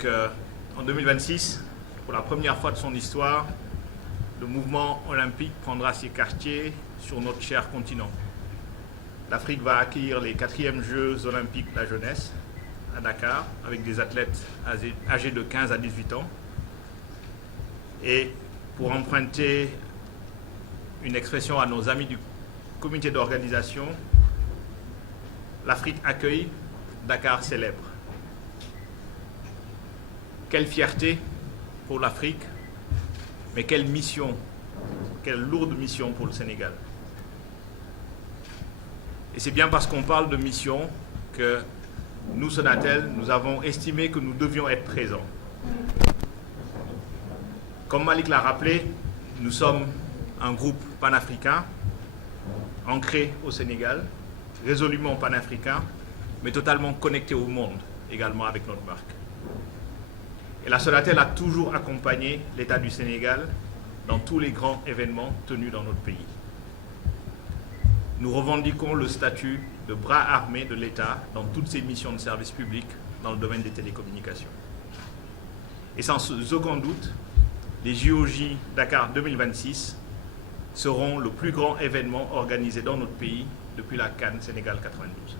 Donc, en 2026, pour la première fois de son histoire, le mouvement olympique prendra ses quartiers sur notre cher continent. L'Afrique va accueillir les 4e Jeux olympiques de la jeunesse à Dakar, avec des athlètes âgés de 15 à 18 ans. Et pour emprunter une expression à nos amis du comité d'organisation, l'Afrique accueille, Dakar célèbre. Quelle fierté pour l'Afrique, mais quelle mission, quelle lourde mission pour le Sénégal. Et c'est bien parce qu'on parle de mission que nous, Sonatel, nous avons estimé que nous devions être présents. Comme Malik l'a rappelé, nous sommes un groupe panafricain, ancré au Sénégal, résolument panafricain, mais totalement connecté au monde, également avec notre marque. Et la Sonatel a toujours accompagné l'État du Sénégal dans tous les grands événements tenus dans notre pays. Nous revendiquons le statut de bras armé de l'État dans toutes ses missions de service public dans le domaine des télécommunications. Et sans aucun doute, les JOJ Dakar 2026 seront le plus grand événement organisé dans notre pays depuis la CAN Sénégal 92.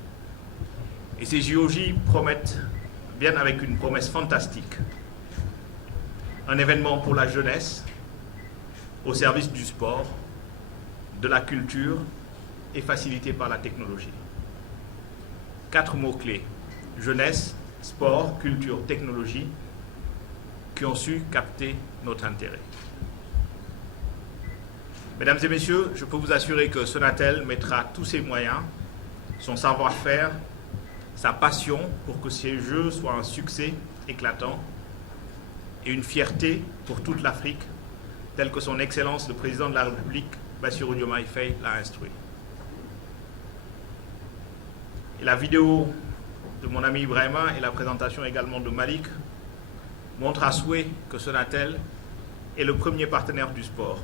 Et ces JOJ viennent avec une promesse fantastique. Un événement pour la jeunesse, au service du sport, de la culture et facilité par la technologie. 4 mots-clés: jeunesse, sport, culture, technologie, qui ont su capter notre intérêt. Mesdames et messieurs, je peux vous assurer que Sonatel mettra tous ses moyens, son savoir-faire, sa passion pour que ces Jeux soient un succès éclatant et une fierté pour toute l'Afrique, tel que son Excellence le Président de la République, Bassirou Diomaye Faye, l'a instruit. Et la vidéo de mon ami Ibrahima et la présentation également de Malik montrent à souhait que Sonatel est le premier partenaire du sport,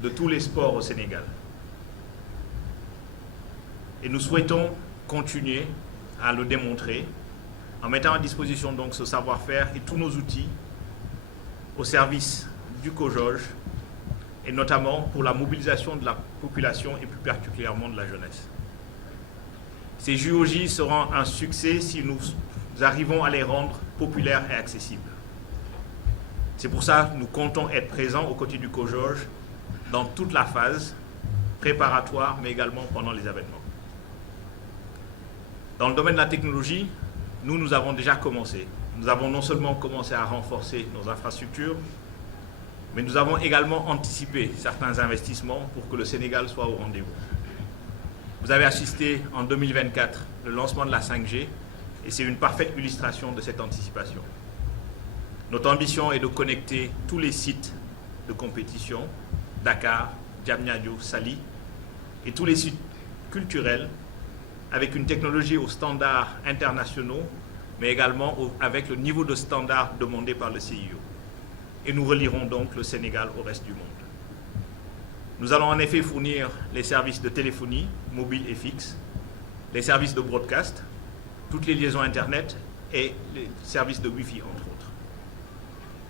de tous les sports au Sénégal. Et nous souhaitons continuer à le démontrer en mettant à disposition donc ce savoir-faire et tous nos outils au service du COJOJ et notamment pour la mobilisation de la population et plus particulièrement de la jeunesse. Ces JOJ seront un succès si nous arrivons à les rendre populaires et accessibles. C'est pour ça que nous comptons être présents aux côtés du COJOJ dans toute la phase préparatoire, mais également pendant les événements. Dans le domaine de la technologie, nous avons déjà commencé. Nous avons non seulement commencé à renforcer nos infrastructures, mais nous avons également anticipé certains investissements pour que le Sénégal soit au rendez-vous. Vous avez assisté en 2024 le lancement de la 5G et c'est une parfaite illustration de cette anticipation. Notre ambition est de connecter tous les sites de compétition, Dakar, Diamniadio, Saly, et tous les sites culturels avec une technologie aux standards internationaux, mais également avec le niveau de standard demandé par le CIO. Et nous relierons donc le Sénégal au reste du monde. Nous allons en effet fournir les services de téléphonie, mobile et fixe, les services de broadcast, toutes les liaisons Internet et les services de Wi-Fi, entre autres.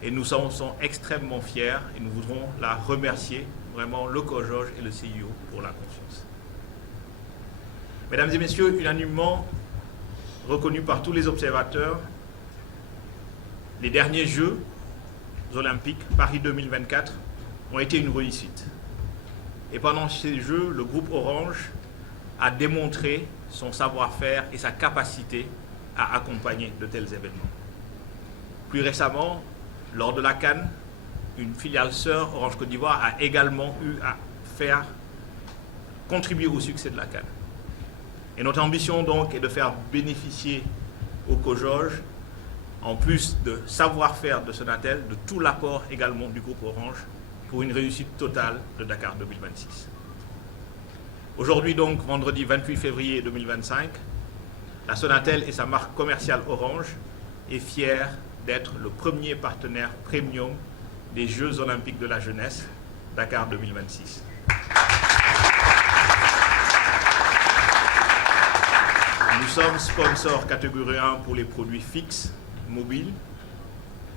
Et nous sommes extrêmement fiers et nous voudrons la remercier, vraiment le COJOJ et le CIO pour la confiance. Mesdames et messieurs, unanimement reconnu par tous les observateurs, les derniers Jeux olympiques, Paris 2024, ont été une réussite. Et pendant ces Jeux, le groupe Orange a démontré son savoir-faire et sa capacité à accompagner de tels événements. Plus récemment, lors de la CAN, une filiale sœur, Orange Côte d'Ivoire, a également eu à faire contribuer au succès de la CAN. Et notre ambition donc est de faire bénéficier au COJOJ, en plus de savoir-faire de Sonatel, de tout l'apport également du groupe Orange pour une réussite totale de Dakar 2026. Aujourd'hui donc, vendredi 28 février 2025, la Sonatel et sa marque commerciale Orange est fière d'être le premier partenaire premium des Jeux olympiques de la jeunesse, Dakar 2026. Nous sommes sponsors catégorie 1 pour les produits fixes, mobile,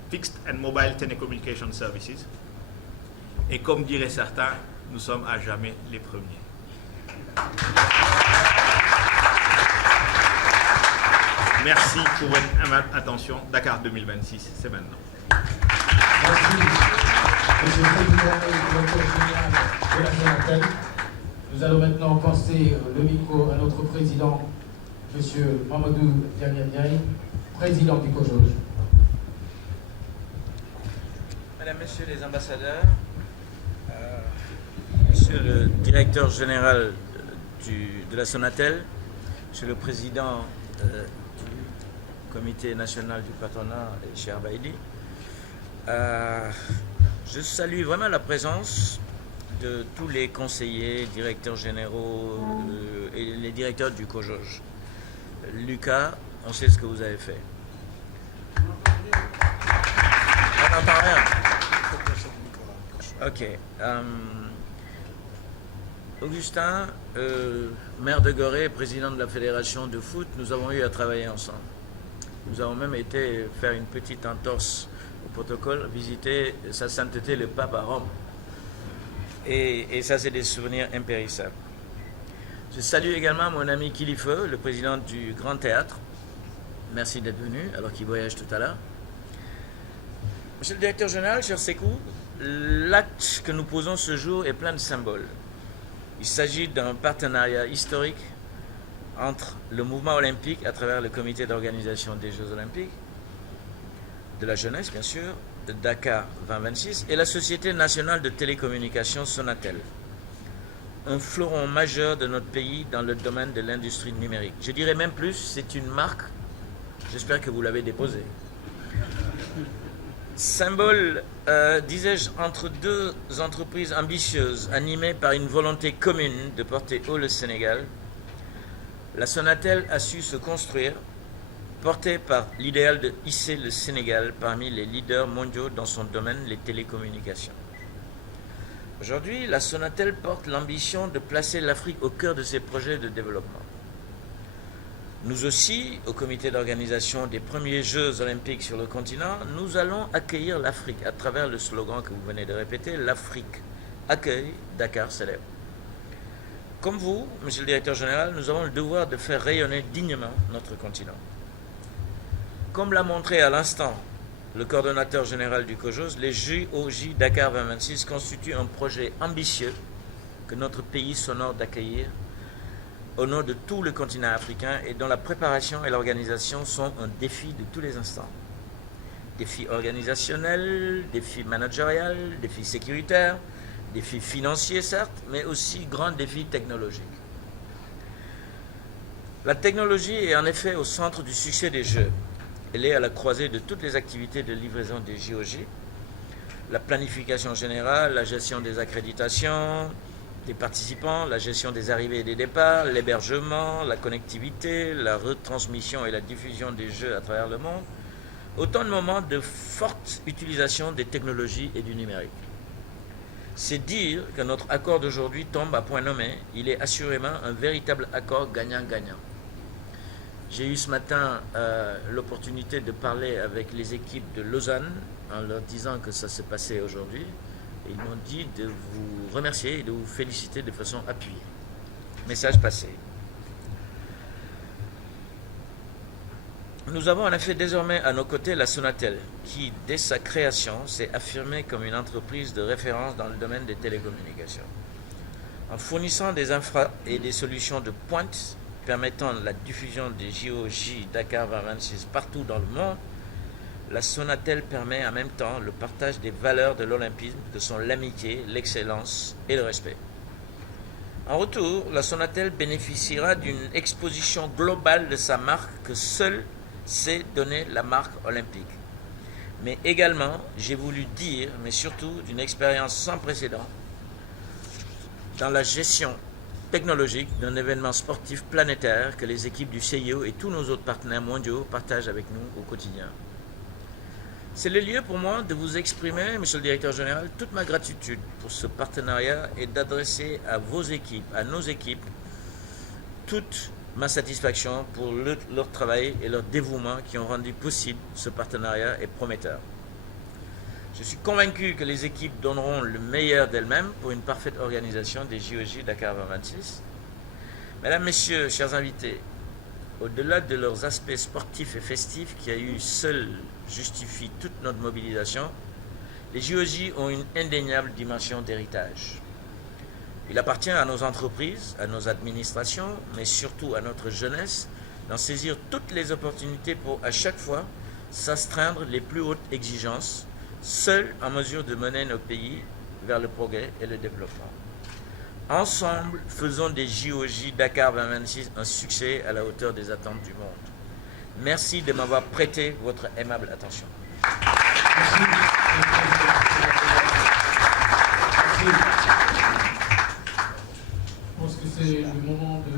Fixed and Mobile Telecommunication Services. Et comme diraient certains, nous sommes à jamais les premiers. Merci pour votre attention. Dakar 2026, c'est maintenant. Merci, Monsieur le Président et Directeur Général de la Sonatel. Nous allons maintenant passer le micro à notre Président, Monsieur Mamadou Diagne, Président du COJOJ. Mesdames, Messieurs les ambassadeurs, Monsieur le Directeur Général de la Sonatel, Monsieur le Président du Comité National du Patronat, cher Baïdi, je salue vraiment la présence de tous les conseillers, directeurs généraux et les directeurs du COJOJ. Lucas, on sait ce que vous avez fait. On n'entend rien. Ok. Augustin, maire de Gorée, président de la fédération de foot, nous avons eu à travailler ensemble. Nous avons même été faire une petite entorse au protocole, visiter sa sainteté le pape à Rome. Et ça, c'est des souvenirs impérissables. Je salue également mon ami Kilifeu, le président du Grand Théâtre. Merci d'être venu, alors qu'il voyage tout à l'heure. Monsieur le directeur général, cher Sékou, l'acte que nous posons ce jour est plein de symboles. Il s'agit d'un partenariat historique entre le mouvement olympique à travers le comité d'organisation des Jeux olympiques, de la jeunesse bien sûr, de Dakar 2026 et la Société nationale de télécommunications Sonatel, un fleuron majeur de notre pays dans le domaine de l'industrie numérique. Je dirais même plus, c'est une marque, j'espère que vous l'avez déposée. Symbole, disais-je, entre deux entreprises ambitieuses, animées par une volonté commune de porter haut le Sénégal, la Sonatel a su se construire, portée par l'idéal de hisser le Sénégal parmi les leaders mondiaux dans son domaine, les télécommunications. Aujourd'hui, la Sonatel porte l'ambition de placer l'Afrique au cœur de ses projets de développement. Nous aussi, au comité d'organisation des premiers Jeux olympiques sur le continent, nous allons accueillir l'Afrique à travers le slogan que vous venez de répéter, l'Afrique accueille, Dakar célèbre. Comme vous, Monsieur le Directeur Général, nous avons le devoir de faire rayonner dignement notre continent. Comme l'a montré à l'instant le coordonnateur général du COJOJ, les JOJ Dakar 2026 constituent un projet ambitieux que notre pays s'honore d'accueillir au nom de tout le continent africain et dont la préparation et l'organisation sont un défi de tous les instants. Défi organisationnel, défi managérial, défi sécuritaire, défi financier certes, mais aussi grand défi technologique. La technologie est en effet au centre du succès des Jeux. Elle est à la croisée de toutes les activités de livraison des JOJ, la planification générale, la gestion des accréditations des participants, la gestion des arrivées et des départs, l'hébergement, la connectivité, la retransmission et la diffusion des Jeux à travers le monde, autant de moments de forte utilisation des technologies et du numérique. C'est dire que notre accord d'aujourd'hui tombe à point nommé. Il est assurément un véritable accord gagnant-gagnant. J'ai eu ce matin l'opportunité de parler avec les équipes de Lausanne en leur disant que ça s'est passé aujourd'hui. Et ils m'ont dit de vous remercier et de vous féliciter de façon appuyée. Message passé. Nous avons en effet désormais à nos côtés la Sonatel, qui, dès sa création, s'est affirmée comme une entreprise de référence dans le domaine des télécommunications. En fournissant des infras et des solutions de pointe permettant la diffusion des JOJ Dakar 2026 partout dans le monde, la Sonatel permet en même temps le partage des valeurs de l'olympisme, que sont l'amitié, l'excellence et le respect. En retour, la Sonatel bénéficiera d'une exposition globale de sa marque que seule sait donner la marque olympique. Mais également, j'ai voulu dire, mais surtout d'une expérience sans précédent dans la gestion technologique d'un événement sportif planétaire que les équipes du CIO et tous nos autres partenaires mondiaux partagent avec nous au quotidien. C'est le lieu pour moi de vous exprimer, Monsieur le Directeur Général, toute ma gratitude pour ce partenariat et d'adresser à vos équipes, à nos équipes, toute ma satisfaction pour leur travail et leur dévouement qui ont rendu possible ce partenariat est prometteur. Je suis convaincu que les équipes donneront le meilleur d'elles-mêmes pour une parfaite organisation des JOJ Dakar 2026. Mesdames, Messieurs, chers invités, au-delà de leurs aspects sportifs et festifs qui à eux seuls justifient toute notre mobilisation, les JOJ ont une indéniable dimension d'héritage. Il appartient à nos entreprises, à nos administrations, mais surtout à notre jeunesse, d'en saisir toutes les opportunités pour à chaque fois s'astreindre les plus hautes exigences, seuls en mesure de mener nos pays vers le progrès et le développement. Ensemble, faisons des JOJ Dakar 2026 un succès à la hauteur des attentes du monde. Merci de m'avoir prêté votre aimable attention. Merci. Je pense que c'est le moment de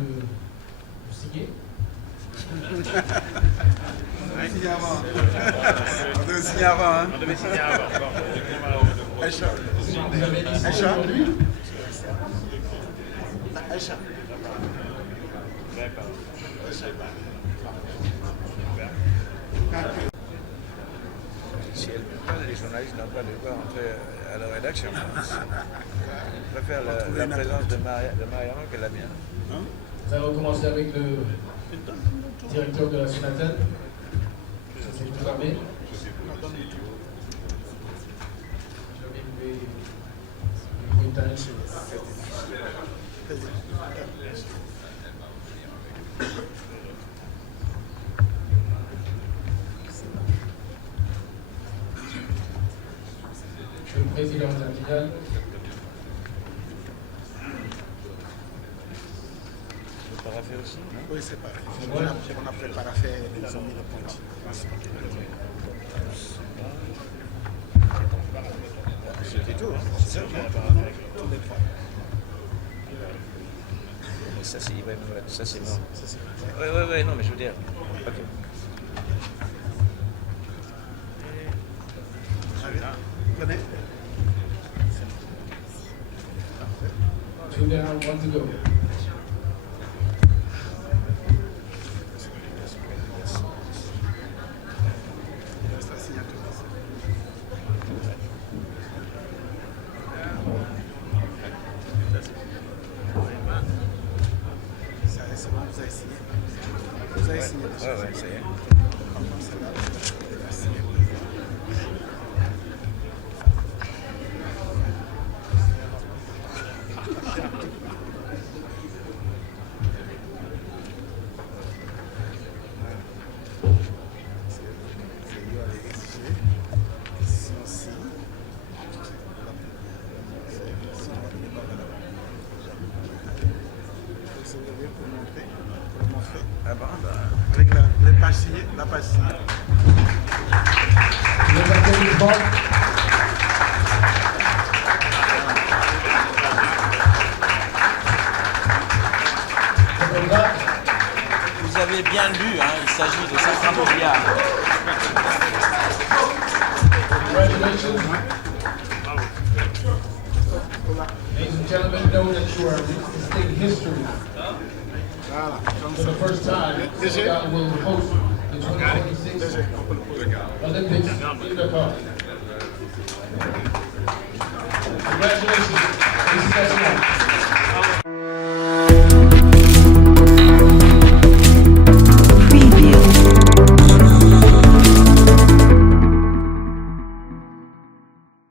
signer. On devait signer avant. On devait signer avant. Hein. On devait signer avant. Aïcha. Vous avez décidé Aïcha. aujourd'hui. Aïcha. D'accord. Si elle ne veut pas, les journalistes n'ont pas de quoi rentrer à la rédaction. Je préfère la présence de Mariano que la mienne. Nous allons commencer avec le directeur de la Sonatel. Ça s'est programmé. Le président Zandigal. Le paraffé aussi, non? Oui, c'est pareil. On a préparé à faire les amis de Ponty. C'était tout, hein? C'est tous les trois. Mais ça, c'est Ibrahim Moulad, ça, c'est mort. Oui, non, mais je veux dire. Ok. Venez. 2 down, 1 to go. C'est bon, vous avez signé. Vous avez signé. Ouais, ça y est. Ah bon, avec les pages signées, la page signée. Le paquet du banc. Vous avez bien lu, hein, il s'agit de 500 milliards. Congratulations. Ladies and gentlemen, know that you are witnessing history. Voilà. For the first time, Senegal will host the 2026 Olympics in Dakar. Congratulations. Félicitations.